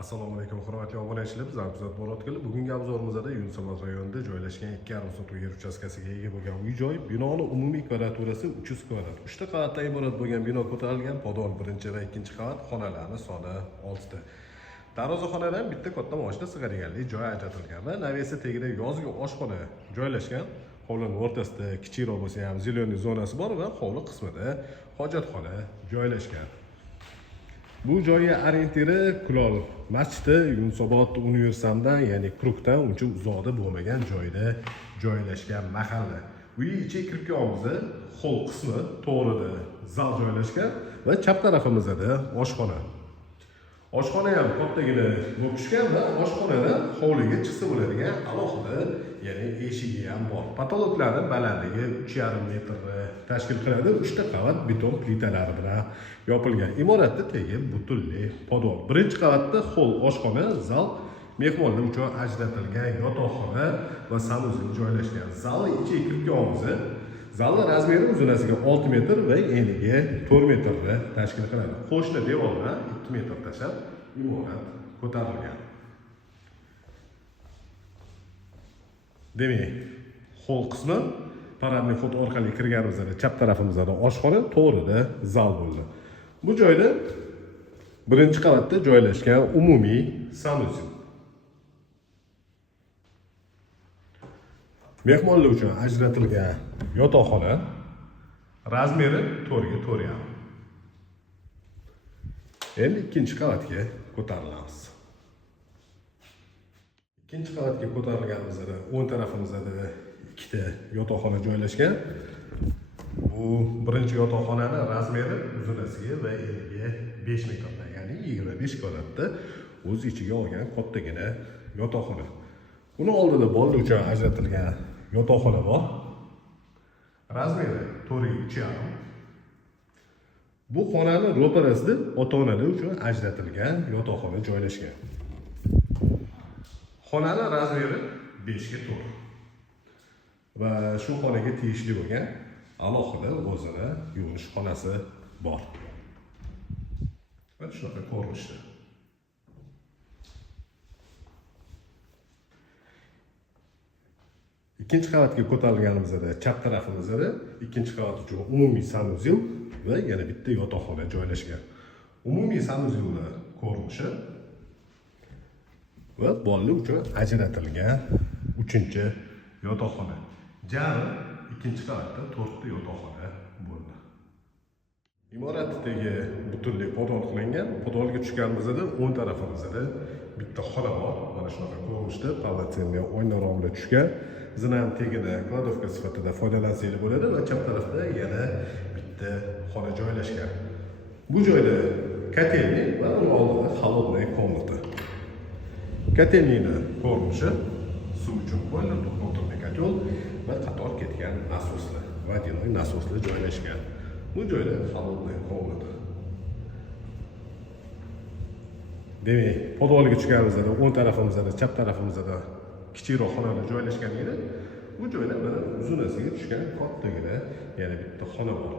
Assalomu alaykum hurmatli obunachilar, biz Abduzat Borodkil. Bugungi obzorimizda Yunusobod rayonida joylashgan 2,5 sotix yer uchastkasiga ega bo'lgan uy-joy. Binoning umumiy kvadraturasi 300 kvadrat. 3 ta qavatdan iborat bo'lgan bino ko'tarilgan. Podol 1 va 2 qavat, xonalarning soni 6 ta. Darvozaxonadan bitta katta mashina sig'adiganlik joy ajratilgan va navesi tagida yozgi oshxona joylashgan. Hovlining o'rtasida kichikroq bo'lsa ham zeleniy zonasi bor va hovli qismida hojatxona joylashgan. Bu joyga orientiri Kulol masjidi Yunusobod universitetidan, ya'ni Krukdan uncha uzoqda bo'lmagan joyda joylashgan mahalla. Uy ichiga kirib kelganimizda hol qismi to'g'rida zal joylashgan va chap tarafimizda oshxona. Oshxona ham kattagina bo'lib tushgan va oshxonadan hovliga chiqsa bo'ladigan alohida, ya'ni eshigi ham bor. Patologlarning balandligi 3,5 metrni tashkil qiladi. 3 ta qavat beton plitalari bilan yopilgan. Imoratda tegi butunli podol. Birinchi qavatda hol oshxona, zal, mehmonlar uchun ajratilgan yotoqxona va sanuzel joylashgan. Zal ichiga kirib kelganimizda zalning razmeri uzunasiga 6 metr va eniga 4 metrni tashkil qiladi. Qo'shni devordan 2 metr tashlab imorat ko'tarilgan. Demak, hol qismi paradniy xot orqali kirganimizda chap tarafimizda oshxona, to'g'rida zal bo'ldi. Bu joyda birinchi qavatda joylashgan umumiy sanuzel. Mehmonlar uchun ajratilgan yotoqxona, razmeri 4 ga 4,5. Endi ikkinchi qavatga ko'tarilamiz. Ikkinchi qavatga ko'tarilganimizda o'ng tarafimizda ikkita yotoqxona joylashgan. Bu birinchi yotoqxonaning razmeri uzunasiga va eniga 5 metrdan, ya'ni 25 kvadratda o'z ichiga olgan kattagina yotoqxona. Uni oldida bolalar uchun ajratilgan yotoqxona bor. Razmeri 4 ga 3,5. Bu xonaning ro'parasida ota-onalar uchun ajratilgan yotoqxona joylashgan. Xonaning razmeri 5 ga 4. Va shu xonaga tegishli bo'lgan alohida o'zini yuvinish xonasi bor. Va shunaqa ko'rinishda. Ikkinchi qavatga ko'tarilganimizda chap tarafimizda ikkinchi qavat uchun umumiy sanuzel va yana bitta yotoqxona joylashgan. Umumiy sanuzelning ko'rinishi va bolalar uchun ajratilgan 3-chi yotoqxona. Jami ikkinchi qavatda 4 ta yotoqxona bo'ldi. Imoratdagi butunlay podol qilingan. Podolga tushganimizda o'ng tarafimizda bitta xona bor. Mana shunaqa ko'rinishda полноценный oynalar bilan tushgan. Zinam tegida kladovka sifatida foydalansangiz bo'ladi va chap tarafda yana bitta xona joylashgan. Bu joyda kotelni va uning oldida холодная komnata. Kotelning ko'rinishi suv uchun boiler, to'xtovli kotel va qator ketgan nasoslar, vodяной nasoslar joylashgan. Bu joyda холодная komnata. Demak, podolga tushganimizda o'ng tarafimizda, chap tarafimizda kichikroq xonalar joylashgan edi. Bu joyda mana uzunasiga tushgan kattagina yana bitta xona bor.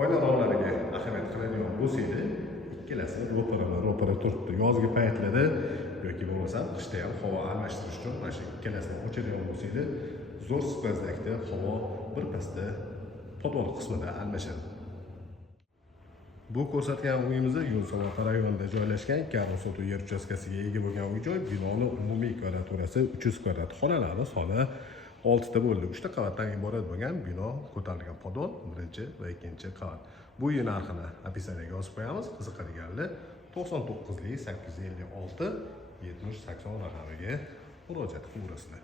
Oyna rollariga ahamiyat qiladigan bo'lsangiz, ikkalasi ro'para turibdi. Yozgi paytlarda yoki bo'lmasa qishda ham havo almashtirish uchun mana shu ikkalasini ochadigan bo'lsangiz, zo'r spazdakda havo birpasda podol qismida almashadi. Bu ko'rsatgan uyimiz Yunusobod rayonida joylashgan 2,5 sotix yer uchastkasiga ega bo'lgan uy-joy. Binoning umumiy kvadraturasi 300 kvadrat. Xonalarning soni 6 ta bo'ldi. 3 ta qavatdan iborat bo'lgan bino ko'tarilgan podol 1 va 2 qavat. Bu uy narxini opisiyaga yozib qo'yamiz. Qiziqadiganlar 99 856 70 80 raqamiga murojaat qilaverasizlar.